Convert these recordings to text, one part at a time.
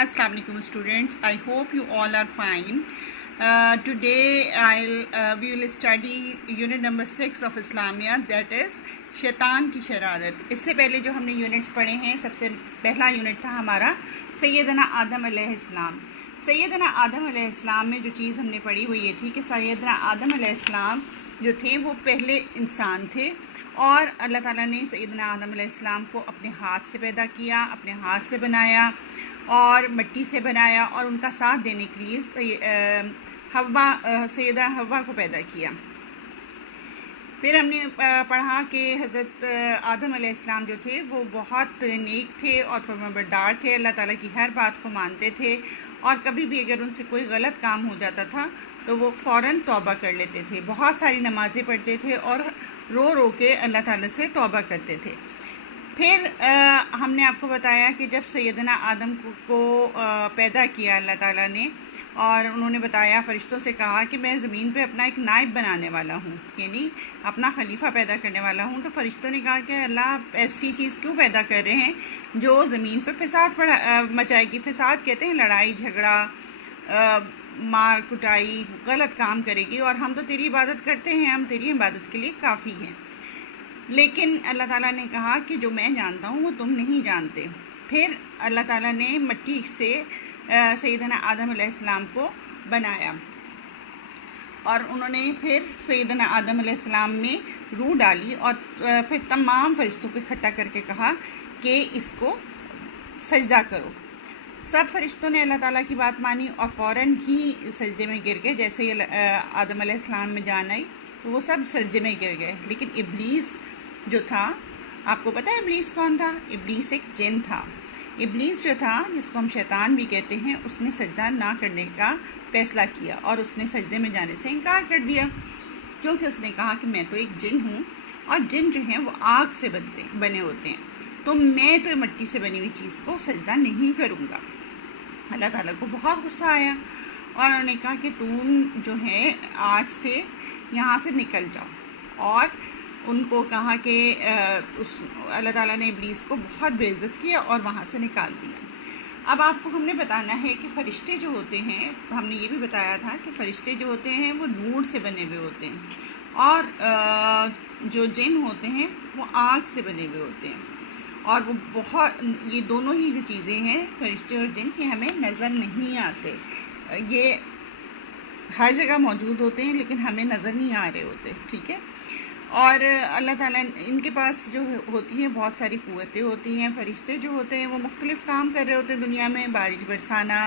Assalamu alaikum students. I hope you all are fine. Today we will study unit number 6 of Islamia, that is शैतान की शरारत। इससे पहले जो हमने यूनिट्स पढ़े हैं, सबसे पहला यूनिट था हमारा सैयदना आदम अलैहिस्सलाम। सैयदना आदम अलैहिस्सलाम में जो चीज़ हमने पढ़ी वो ये थी कि सैयदना आदम अलैहिस्सलाम जो थे वो पहले इंसान थे और अल्लाह ताला ने सैयदना आदम अलैहिस्सलाम को अपने हाथ से पैदा किया, अपने हाथ से बनाया और मिट्टी से बनाया और उनका साथ देने के लिए सैयदा हव्वा को पैदा किया। फिर हमने पढ़ा कि हज़रत आदम अलैहिस्सलाम जो थे वो बहुत नेक थे और फरमाबरदार थे, अल्लाह ताला की हर बात को मानते थे और कभी भी अगर उनसे कोई गलत काम हो जाता था तो वो फ़ौरन तौबा कर लेते थे। बहुत सारी नमाज़ें पढ़ते थे और रो रो के अल्लाह ताला से तौबा करते थे। फिर हमने आपको बताया कि जब सैयदना आदम को पैदा किया अल्लाह ताला ने और उन्होंने बताया, फ़रिश्तों से कहा कि मैं ज़मीन पे अपना एक नाइब बनाने वाला हूँ, यानी अपना खलीफा पैदा करने वाला हूँ। तो फ़रिश्तों ने कहा कि अल्लाह ऐसी चीज़ क्यों पैदा कर रहे हैं जो ज़मीन पे फ़साद मचाएगी। फ़साद कहते हैं लड़ाई झगड़ा, मार कुटाई, गलत काम करेगी और हम तो तेरी इबादत करते हैं, हम तेरी इबादत के लिए काफ़ी हैं। लेकिन अल्लाह ताला ने कहा कि जो मैं जानता हूँ वो तुम नहीं जानते। फिर अल्लाह ताला ने मिट्टी से सैयदना आदम अलैहिस्सलाम को बनाया और उन्होंने फिर सैयदना आदम अलैहिस्सलाम में रूह डाली और फिर तमाम फरिश्तों को इकट्ठा करके कहा कि इसको सजदा करो। सब फरिश्तों ने अल्लाह ताला की बात मानी और फ़ौरन ही सजदे में गिर गए। जैसे ही आदम अलैहिस्सलाम में जान आई तो वो सब सजदे में गिर गए। लेकिन इब्लीस जो था, आपको पता है इब्लीस कौन था? इब्लीस एक जिन था। इब्लीस जो था, जिसको हम शैतान भी कहते हैं, उसने सजदा ना करने का फ़ैसला किया और उसने सजदे में जाने से इनकार कर दिया, क्योंकि उसने कहा कि मैं तो एक जिन हूँ और जिन जो हैं वो आग से बने होते हैं, तो मैं तो मिट्टी से बनी हुई चीज़ को सजदा नहीं करूँगा। अल्लाह ताला को बहुत गुस्सा आया और उन्होंने कहा कि तुम जो है आज से यहाँ से निकल जाओ। और उनको कहा कि अल्लाह ताला ने इब्लीस को बहुत बेइज्जत किया और वहाँ से निकाल दिया। अब आपको हमने बताना है कि फ़रिश्ते जो होते हैं, हमने ये भी बताया था कि फ़रिश्ते जो होते हैं वो नूर से बने हुए होते हैं और जो जिन होते हैं वो आग से बने हुए होते हैं। और वो बहुत, ये दोनों ही जो चीज़ें हैं फ़रिश्ते और जिन, ये हमें नज़र नहीं आते, ये हर जगह मौजूद होते हैं लेकिन हमें नज़र नहीं आ रहे होते, ठीक है। और अल्लाह ताला इनके पास जो होती हैं बहुत सारी क़ुव्वतें होती हैं। फ़रिश्ते जो होते हैं वो मुख्तलिफ़ काम कर रहे होते हैं दुनिया में, बारिश बरसाना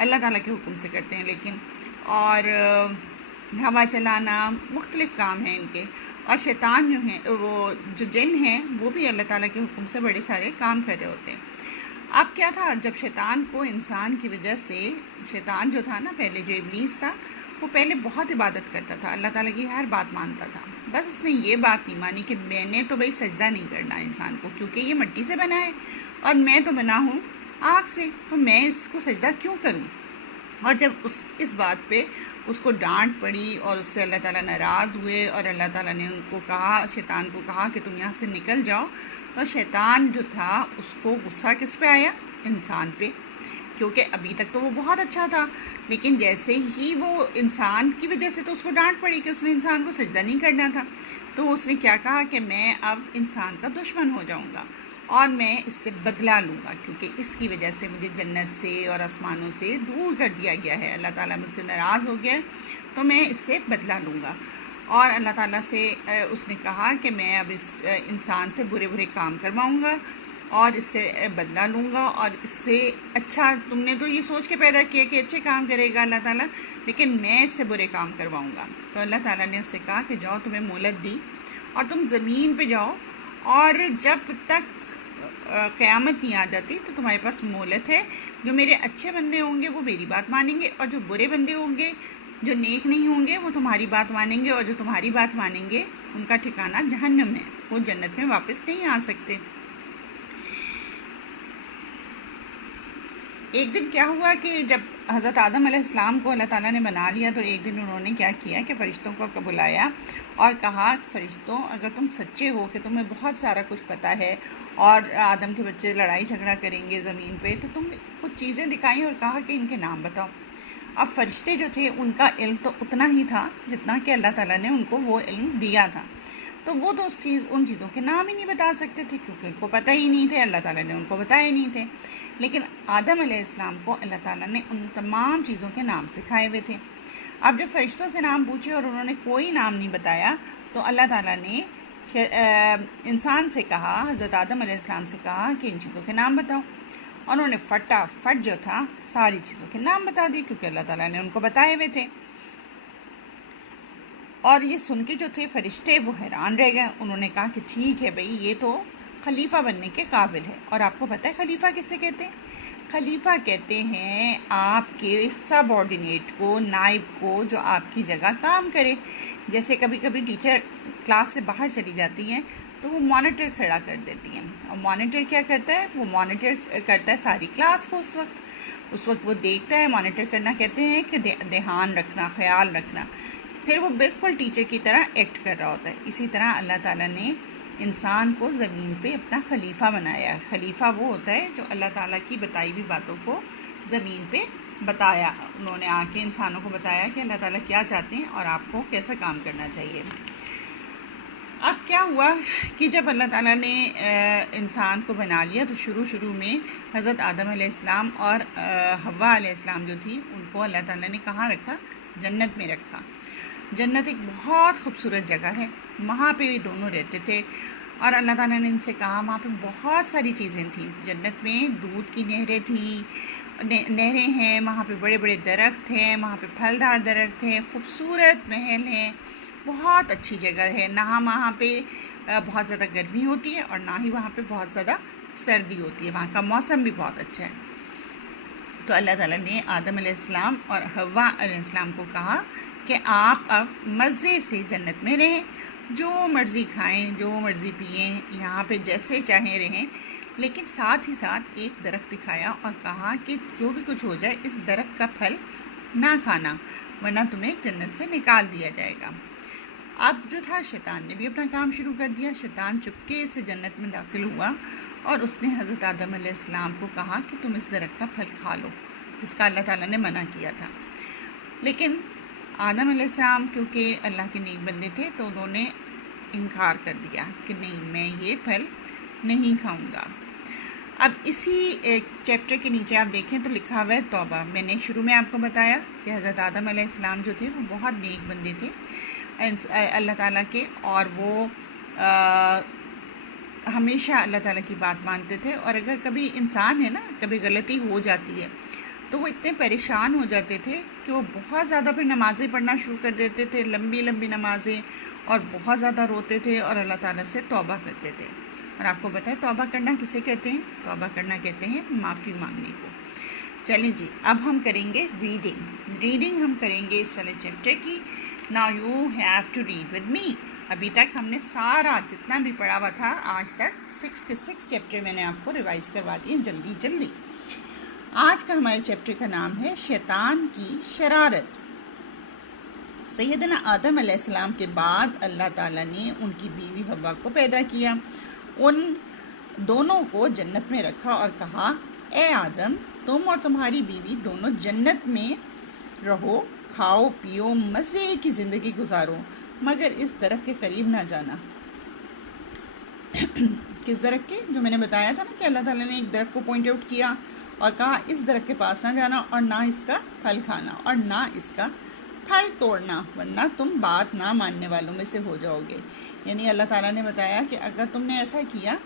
अल्लाह ताला के हुक्म से करते हैं लेकिन, और हवा चलाना, मुख्तलिफ़ काम हैं इनके। और शैतान जो हैं, वो जो जिन हैं, वो भी अल्लाह ताला के हुक्म से बड़े सारे काम कर रहे होते हैं। अब क्या था, जब शैतान को इंसान की वजह से, शैतान जो था ना पहले, जो इब्लीस था, वो पहले बहुत इबादत करता था, अल्लाह ताला की हर बात मानता था। बस उसने ये बात नहीं मानी कि मैंने तो भाई सजदा नहीं करना इंसान को, क्योंकि ये मिट्टी से बना है और मैं तो बना हूँ आग से, तो मैं इसको सजदा क्यों करूँ। और जब इस बात पे उसको डांट पड़ी और उससे अल्लाह ताला नाराज़ हुए और अल्लाह ताला ने उनको कहा, शैतान को कहा कि तुम यहाँ से निकल जाओ, तो शैतान जो था उसको गुस्सा किस पे आया? इंसान पे, क्योंकि अभी तक तो वो बहुत अच्छा था, लेकिन जैसे ही वो इंसान की वजह से तो उसको डांट पड़ी कि उसने इंसान को सजदा नहीं करना था, तो उसने क्या कहा कि मैं अब इंसान का दुश्मन हो जाऊंगा और मैं इससे बदला लूँगा, क्योंकि इसकी वजह से मुझे जन्नत से और आसमानों से दूर कर दिया गया है, अल्लाह ताला मुझसे नाराज़ हो गया है, तो मैं इससे बदला लूँगा। और अल्लाह ताला से उसने कहा कि मैं अब इस इंसान से बुरे बुरे काम करवाऊँगा और इससे बदला लूँगा और इससे अच्छा, तुमने तो ये सोच के पैदा किया कि अच्छे काम करेगा अल्लाह ताला, लेकिन मैं इससे बुरे काम करवाऊँगा। तो अल्लाह ताला ने उससे कहा कि जाओ, तुम्हें मोहलत दी और तुम ज़मीन पे जाओ और जब तक क़यामत नहीं आ जाती तो तुम्हारे पास मोहलत है। जो मेरे अच्छे बंदे होंगे वो मेरी बात मानेंगे और जो बुरे बंदे होंगे, जो नेक नहीं होंगे, वो तुम्हारी बात मानेंगे और जो तुम्हारी बात मानेंगे उनका ठिकाना जहन्नम है, वो जन्नत में वापस नहीं आ सकते। ایک دن کیا ہوا کہ جب حضرت آدم علیہ السلام کو اللہ تعالیٰ نے بنا لیا تو ایک دن انہوں نے کیا کیا کہ فرشتوں کو بلایا اور کہا فرشتوں اگر تم سچے ہو کہ تمہیں بہت سارا کچھ پتہ ہے اور آدم کے بچے لڑائی جھگڑا کریں گے زمین پہ، تو تم کچھ چیزیں دکھائیں اور کہا کہ ان کے نام بتاؤ۔ اب فرشتے جو تھے ان کا علم تو اتنا ہی تھا جتنا کہ اللہ تعالیٰ نے ان کو وہ علم دیا تھا، تو وہ تو ان چیزوں کے نام ہی نہیں بتا سکتے تھے کیونکہ ان کو پتہ ہی نہیں تھے، اللہ تعالیٰ نے ان کو بتائے نہیں تھے۔ لیکن آدم علیہ السلام کو اللہ تعالیٰ نے ان تمام چیزوں کے نام سکھائے ہوئے تھے۔ اب جب فرشتوں سے نام پوچھے اور انہوں نے کوئی نام نہیں بتایا تو اللہ تعالیٰ نے انسان سے کہا، حضرت آدم علیہ السلام سے کہا کہ ان چیزوں کے نام بتاؤ۔ انہوں نے فٹافٹ جو تھا ساری چیزوں کے نام بتا دی کیونکہ اللہ تعالیٰ نے ان کو بتائے ہوئے تھے۔ اور یہ سن کے جو تھے فرشتے وہ حیران رہ گئے۔ انہوں نے کہا کہ ٹھیک ہے بھئی، یہ تو خلیفہ بننے کے قابل ہے۔ اور آپ کو پتہ ہے خلیفہ کسے کہتے ہیں؟ خلیفہ کہتے ہیں آپ کے سب آرڈینیٹ کو، نائب کو، جو آپ کی جگہ کام کرے۔ جیسے کبھی کبھی ٹیچر کلاس سے باہر چلی جاتی ہیں تو وہ مانیٹر کھڑا کر دیتی ہیں، اور مانیٹر کیا کرتا ہے؟ وہ مانیٹر کرتا ہے ساری کلاس کو۔ اس وقت وہ دیکھتا ہے، مانیٹر کرنا کہتے ہیں کہ دھیان رکھنا، خیال رکھنا، پھر وہ بالکل ٹیچر کی طرح ایکٹ کر رہا ہوتا ہے۔ اسی طرح اللہ تعالیٰ نے انسان کو زمین پہ اپنا خلیفہ بنایا ہے۔ خلیفہ وہ ہوتا ہے جو اللہ تعالیٰ کی بتائی ہوئی باتوں کو زمین پہ بتایا۔ انہوں نے آ کے انسانوں کو بتایا کہ اللہ تعالیٰ کیا چاہتے ہیں اور آپ کو کیسا کام کرنا چاہیے۔ اب کیا ہوا کہ جب اللہ تعالیٰ نے انسان کو بنا لیا تو شروع میں حضرت آدم علیہ السلام اور حوا علیہ السلام جو تھی ان کو اللہ تعالیٰ نے کہاں رکھا؟ جنت میں رکھا۔ جنت ایک بہت خوبصورت جگہ ہے، وہاں پہ بھی دونوں رہتے تھے، اور اللہ تعالیٰ نے ان سے کہا وہاں پہ بہت ساری چیزیں تھیں۔ جنت میں دودھ کی نہریں ہیں، وہاں پہ بڑے بڑے درخت ہیں، وہاں پہ پھلدار درخت ہیں، خوبصورت محل ہیں، بہت اچھی جگہ ہے۔ نہ وہاں پہ بہت زیادہ گرمی ہوتی ہے اور نہ ہی وہاں پہ بہت زیادہ سردی ہوتی ہے، وہاں کا موسم بھی بہت اچھا ہے۔ تو اللہ تعالیٰ نے آدم علیہ السلام اور حوا علیہ السلام کو کہا کہ آپ اب مزے سے جنت میں رہیں، جو مرضی کھائیں، جو مرضی پئیں، یہاں پہ جیسے چاہیں رہیں، لیکن ساتھ ہی ساتھ ایک درخت دکھایا اور کہا کہ جو بھی کچھ ہو جائے اس درخت کا پھل نہ کھانا ورنہ تمہیں جنت سے نکال دیا جائے گا۔ اب جو تھا شیطان نے بھی اپنا کام شروع کر دیا۔ شیطان چپکے سے جنت میں داخل ہوا اور اس نے حضرت آدم علیہ السلام کو کہا کہ تم اس درخت کا پھل کھا لو جس کا اللہ تعالیٰ نے منع کیا تھا۔ لیکن آدم علیہ السلام کیونکہ اللہ کے نیک بندے تھے تو انہوں نے انکار کر دیا کہ نہیں، میں یہ پھل نہیں کھاؤں گا۔ اب اسی چیپٹر کے نیچے آپ دیکھیں تو لکھا ہوا ہے توبہ۔ میں نے شروع میں آپ کو بتایا کہ حضرت آدم علیہ السلام جو تھے وہ بہت نیک بندے تھے اللہ تعالیٰ کے، اور وہ ہمیشہ اللہ تعالیٰ کی بات مانتے تھے، اور اگر کبھی انسان ہے نا کبھی غلطی ہو جاتی ہے تو وہ اتنے پریشان ہو جاتے تھے کہ وہ بہت زیادہ پھر نمازیں پڑھنا شروع کر دیتے تھے، لمبی لمبی نمازیں، اور بہت زیادہ روتے تھے اور اللہ تعالیٰ سے توبہ کرتے تھے۔ اور آپ کو پتہ ہے توبہ کرنا کسے کہتے ہیں؟ توبہ کرنا کہتے ہیں معافی مانگنے کو۔ چلیں جی، اب ہم کریں گے ریڈنگ ہم کریں گے اس والے چیپٹر کی۔ Now you have to read with me۔ ابھی تک ہم نے سارا جتنا بھی پڑھا ہوا تھا آج تک 6 چیپٹر میں نے آپ کو ریوائز کروا دیے جلدی۔ آج کا ہمارے چیپٹر کا نام ہے شیطان کی شرارت۔ سیدنا آدم علیہ السلام کے بعد اللہ تعالیٰ نے ان کی بیوی حوا کو پیدا کیا، ان دونوں کو جنت میں رکھا اور کہا اے آدم، تم اور تمہاری بیوی دونوں جنت میں رہو، کھاؤ پیو، مزے کی زندگی گزارو، مگر اس درخت کے قریب نہ جانا۔ کس درخت کے؟ جو میں نے بتایا تھا نا کہ اللہ تعالیٰ نے ایک درخت کو پوائنٹ آؤٹ کیا اور کہا اس درخت کے پاس نہ جانا اور نہ اس کا پھل کھانا اور نہ اس کا پھل توڑنا ورنہ تم بات نہ ماننے والوں میں سے ہو جاؤ گے۔ یعنی اللہ تعالیٰ نے بتایا کہ اگر تم نے ایسا کیا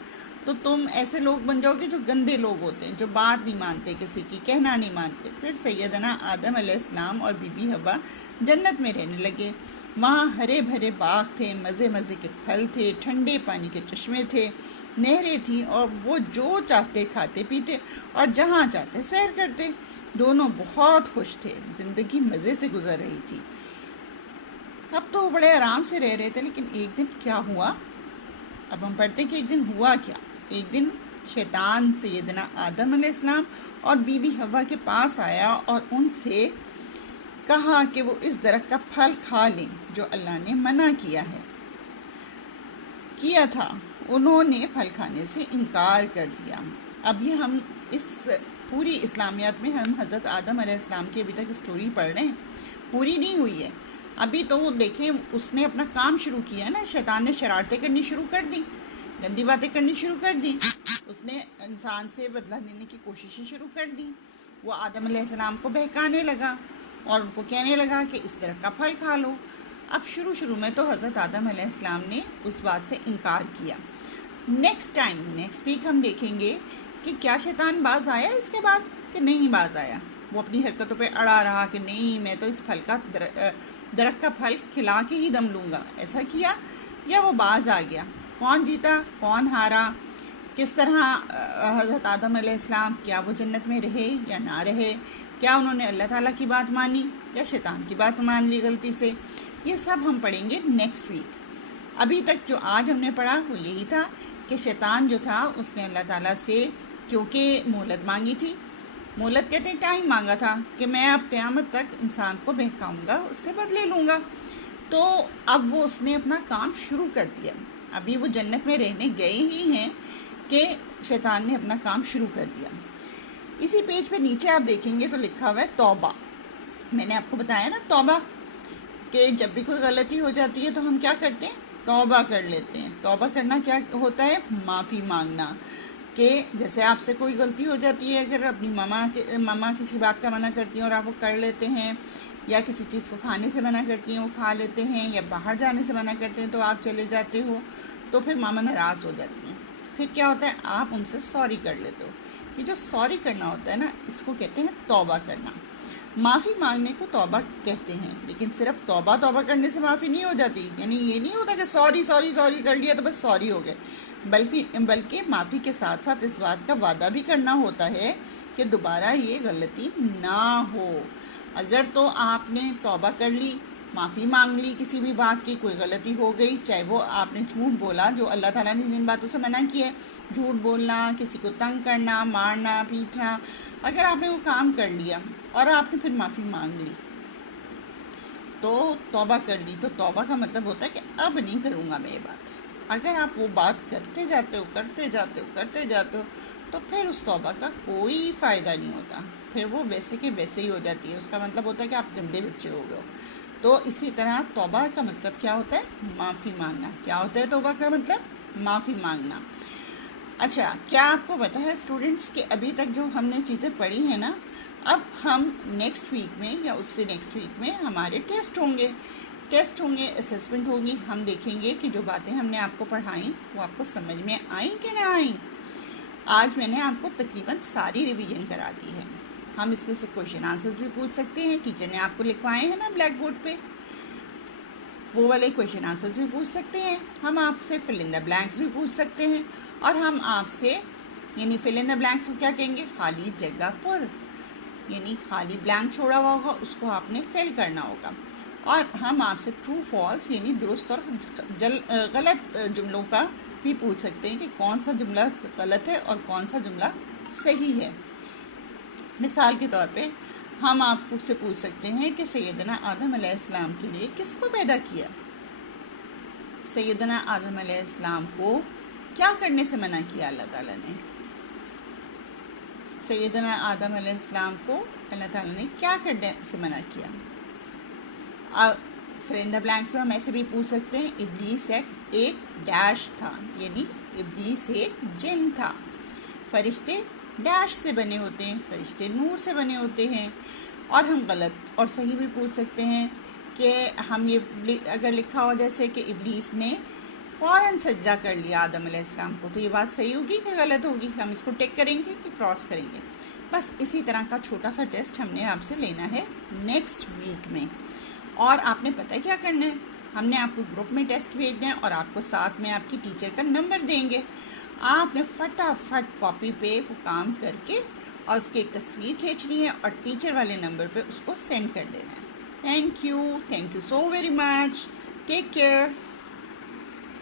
تو تم ایسے لوگ بن جاؤ گے جو گندے لوگ ہوتے ہیں، جو بات نہیں مانتے، کسی کی کہنا نہیں مانتے۔ پھر سیدنا آدم علیہ السلام اور بی بی حوا جنت میں رہنے لگے۔ وہاں ہرے بھرے باغ تھے، مزے کے پھل تھے، ٹھنڈے پانی کے چشمے تھے، نہریں تھیں، اور وہ جو چاہتے کھاتے پیتے اور جہاں چاہتے سیر کرتے۔ دونوں بہت خوش تھے، زندگی مزے سے گزر رہی تھی۔ اب تو بڑے آرام سے رہ رہے تھے، لیکن ایک دن کیا ہوا؟ اب ہم پڑھتے ہیں کہ ایک دن ہوا کیا۔ ایک دن शैतान सैयदना आदम अलैहिस्सलाम और बीबी हवा के पास आया और उनसे कहा कि वो इस दरख्त का फल खा लें जो अल्लाह ने मना किया था। उन्होंने फल खाने से इनकार कर दिया। अभी हम इस पूरी इस्लामियत में हम हज़रत आदम अलैहिस्सलाम की अभी तक स्टोरी पढ़ रहे हैं, पूरी नहीं हुई है अभी। तो देखें, उसने अपना काम शुरू किया ना, शैतान ने शरारतें करनी शुरू कर दी, गंदी बातें करनी शुरू कर दी, उसने इंसान से बदला लेने की कोशिशें शुरू कर दी। वो आदम अलैहिस्सलाम को बहकाने लगा और उनको कहने लगा कि इस तरह का फल खा लो। अब शुरू में तो हज़रत आदम अलैहिस्सलाम ने उस बात से इनकार किया। नेक्स्ट वीक हम देखेंगे कि क्या शैतान बाज आया इसके बाद कि नहीं बाज आया। वो अपनी हरकतों पे अड़ा रहा कि नहीं, मैं तो इस फल का दरख्त का फल खिला के ही दम लूँगा, ऐसा किया, या वो बाज आ गया। कौन जीता कौन हारा, किस तरह हज़रत आदम अलैहिस्सलाम, क्या वो जन्नत में रहे या ना रहे, क्या उन्होंने अल्लाह ताला की बात मानी या शैतान की बात मान ली गलती से, ये सब हम पढ़ेंगे नेक्स्ट वीक। अभी तक जो आज हमने पढ़ा वो यही था कि शैतान जो था उसने अल्लाह ताला से क्योंकि मोहलत मांगी थी, मोहलत कहते हैं टाइम मांगा था कि मैं अब क़यामत तक इंसान को बहकाऊँगा, उससे बदले लूँगा। तो अब वो उसने अपना काम शुरू कर दिया। अभी वो जन्नत में रहने गए ही हैं कि शैतान ने अपना काम शुरू कर दिया। इसी पेज पे नीचे आप देखेंगे तो लिखा हुआ है तौबा। मैंने आपको बताया ना तौबा, कि जब भी कोई गलती हो जाती है तो हम क्या करते हैं, तौबा कर लेते हैं। तौबा करना क्या होता है, माफ़ी मांगना। कि जैसे आपसे कोई गलती हो जाती है, अगर अपनी मम्मा किसी बात का मना करती हैं और आप वो कर लेते हैं, या किसी चीज़ को खाने से मना करती हैं वो खा लेते हैं, या बाहर जाने से मना करते हैं तो आप चले जाते हो, तो फिर मामा नाराज़ हो जाती हैं। फिर क्या होता है, आप उनसे सॉरी कर लेते हो। ये जो सॉरी करना होता है ना, इसको कहते हैं तौबा करना। माफ़ी मांगने को तौबा कहते हैं, लेकिन सिर्फ तौबा करने से माफ़ी नहीं हो जाती। यानी ये नहीं होता कि सॉरी कर लिया तो बस सॉरी हो गए, बल्कि माफ़ी के साथ साथ इस बात का वादा भी करना होता है कि दोबारा ये गलती ना हो। अगर तो आपने तौबा कर ली, माफ़ी मांग ली, किसी भी बात की कोई गलती हो गई, चाहे वो आपने झूठ बोला जो अल्लाह ताला ने जिन बातों से मना किया है, झूठ बोलना, किसी को तंग करना, मारना, पीटना, अगर आपने वो काम कर लिया और आपने फिर माफ़ी मांग ली तो तौबा कर ली, तो तौबा का मतलब होता है कि अब नहीं करूँगा मैं ये बात। अगर आप वो बात करते जाते हो तो फिर उस तौबा का कोई फ़ायदा नहीं होता, फिर वो वैसे के वैसे ही हो जाती है। उसका मतलब होता है कि आप गंदे बच्चे हो गए हो। तो इसी तरह तौबा का मतलब क्या होता है, माफ़ी मांगना। क्या होता है तौबा का मतलब, माफ़ी मांगना। अच्छा, क्या आपको पता है स्टूडेंट्स कि अभी तक जो हमने चीज़ें पढ़ी हैं ना, अब हम नेक्स्ट वीक में या उससे नेक्स्ट वीक में हमारे टेस्ट होंगे, असेसमेंट होगी। हम देखेंगे कि जो बातें हमने आपको पढ़ाई वो आपको समझ में आई कि ना आई। आज मैंने आपको तकरीबन सारी रिवीजन करा दी है। हम इसमें से क्वेश्चन आंसर्स भी पूछ सकते हैं, टीचर ने आपको लिखवाए हैं ना ब्लैक बोर्ड पे, वो वाले क्वेश्चन आंसर्स भी पूछ सकते हैं। हम आपसे फिल इन द ब्लैंक्स भी पूछ सकते हैं, और हम आपसे यानी फिल इन द ब्लैंक्स को क्या कहेंगे, खाली जगह पर, यानी खाली ब्लैंक छोड़ा हुआ होगा उसको आपने फिल करना होगा। और हम आपसे ट्रू फॉल्स यानी दुरुस्त और गलत जुमलों का भी पूछ सकते हैं कि कौन सा जुमला गलत है और कौन सा जुमला सही है। मिसाल के तौर पे हम आपसे पूछ सकते हैं कि सैयदना आदम अलैहिस्सलाम के लिए किसको पैदा किया, सैयदना आदम अलैहिस्सलाम को क्या करने से मना किया अल्लाह ताला ने, सैयदना आदम अलैहिस्सलाम को अल्लाह ताला ने क्या करने से मना किया। फिल इन द ब्लैंक्स में हम ऐसे भी पूछ सकते हैं, इब्लीस एक डैश था, यानी इब्लीस एक जिन था। फरिश्ते डैश से बने होते हैं, फरिश्ते नूर से बने होते हैं। और हम गलत और सही भी पूछ सकते हैं कि हम ये अगर लिखा हो जैसे कि इब्लीस ने फ़ौरन सजदा कर लिया आदम अलैहिस्सलाम को, तो ये बात सही होगी कि गलत होगी, हम इसको टिक करेंगे कि क्रॉस करेंगे। बस इसी तरह का छोटा सा टेस्ट हमने आपसे लेना है नेक्स्ट वीक में। और आपने पता है क्या करना है, हमने आपको ग्रुप में टेस्ट भेजना है और आपको साथ में आपकी टीचर का नंबर देंगे। आपने फटाफट कॉपी पे वो काम करके और उसकी एक तस्वीर खींचनी है और टीचर वाले नंबर पे उसको सेंड कर देना है। Thank you so very much, take care.